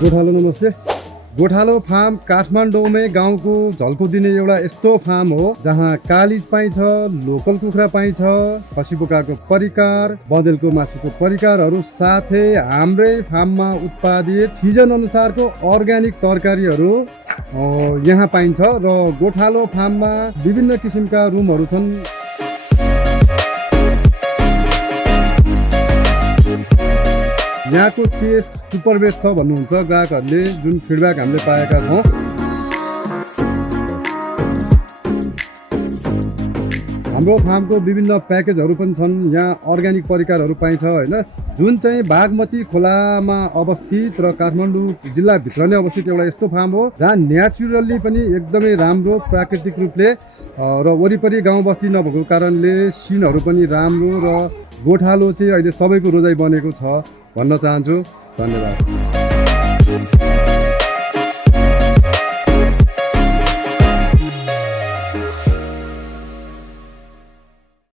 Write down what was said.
गोठालो नमस्ते। गोठालो फार्म काठमाडौँमै गाउँको झल्को दिने एउटा यस्तो फार्म हो जहाँ कालिज पाइन्छ, लोकल कुखुरा पाइन्छ, खसी बोकाको परिकार, बँदेलको मासुको परिकारहरू साथै हाम्रै फार्ममा उत्पादित सिजन अनुसारको अर्ग्यानिक तरकारीहरू यहाँ पाइन्छ र गोठालो फार्ममा विभिन्न किसिमका रुमहरू छन्। यहाँको टेस्ट सुपर बेस्ट छ भन्नुहुन्छ ग्राहकहरूले, जुन फिडब्याक हामीले पाएका छौँ। हाम्रो फार्मको विभिन्न प्याकेजहरू पनि छन्। यहाँ अर्ग्यानिक परिकारहरू पाइन्छ होइन, जुन चाहिँ बागमती खोलामा अवस्थित र काठमाडौँ जिल्लाभित्र नै अवस्थित एउटा यस्तो फार्म हो जहाँ नेचुरल्ली पनि एकदमै राम्रो प्राकृतिक रूपले र वरिपरि गाउँ बस्ती नभएको कारणले सिनहरू पनि राम्रो र गोठालो चाहिँ अहिले सबैको रोजाइ बनेको छ भन्न चाहन्छु। धन्यवाद।